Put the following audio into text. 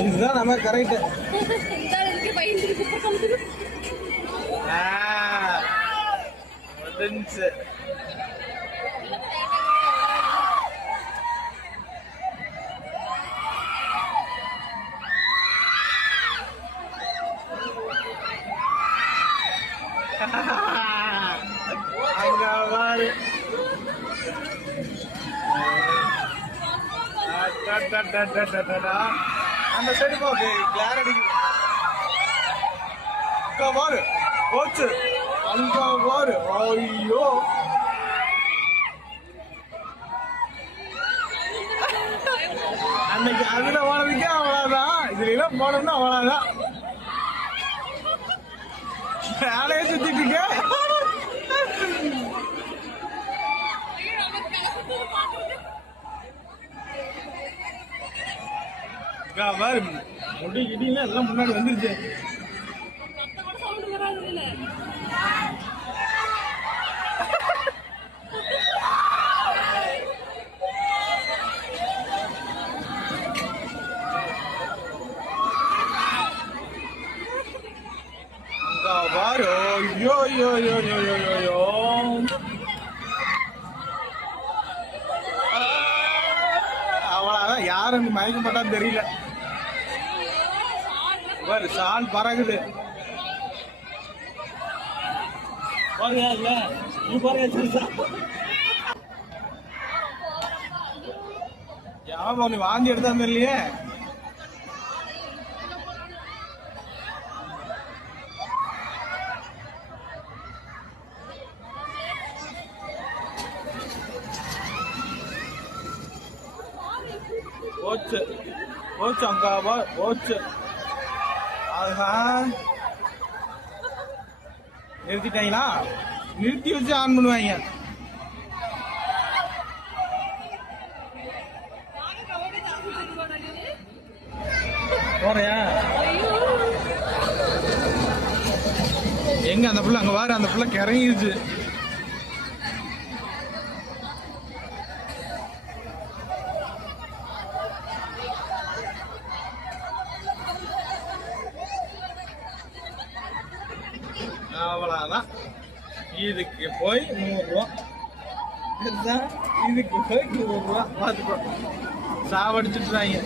இதுதான் நம்ம கரெக்ட் இந்த ஆளுக்கு பயந்துருக்கு பக்கத்துல முடிஞ்சு அங்க பாரு அடடடடடடடா. அந்த சைடு போ கிளார் அடிக்குது? பாரு போச்சு. அங்க பாரு ஐயோ. அன்னைக்கு அதுல போனதுக்கே அவ்வளவுதான். இதுல எல்லாம் போனோம்னா அவ்வளவுதான். வேலையை சுத்திட்டு இருக்க பாரு முடி இடிலாம் எல்லாம் முன்னாடி வந்துருச்சு. அக்கா பாரு. ஐயோ ஐயோ ஐயோ ஐயோ ஐயோ ஐயோ அவ்வளோதான் யாரும் மயக்கம் போட்டான்னு தெரியல. பாரு சால் பறகுது பாருயா இல்ல நீ பாருயா சிறுசா நீ வாந்தி எடுத்தா இல்லையே போச்சு. போச்சு அக்கா பா போச்சு. ஆஹா. நிறுத்திட்டாங்களா? நிறுத்தி வச்சு ஆன் பண்ணுவாங்க. போறியா? எங்க அந்த புள்ள? அங்க வாரு அந்த புள்ள கிறங்கிருச்சு. அவ்வளோதான் இதுக்கு போய் நூறுரூவா இதுதான் இதுக்கு போய் நூறுரூவா பார்த்துக்கோ. சாவடிச்சுட்டுறாங்க.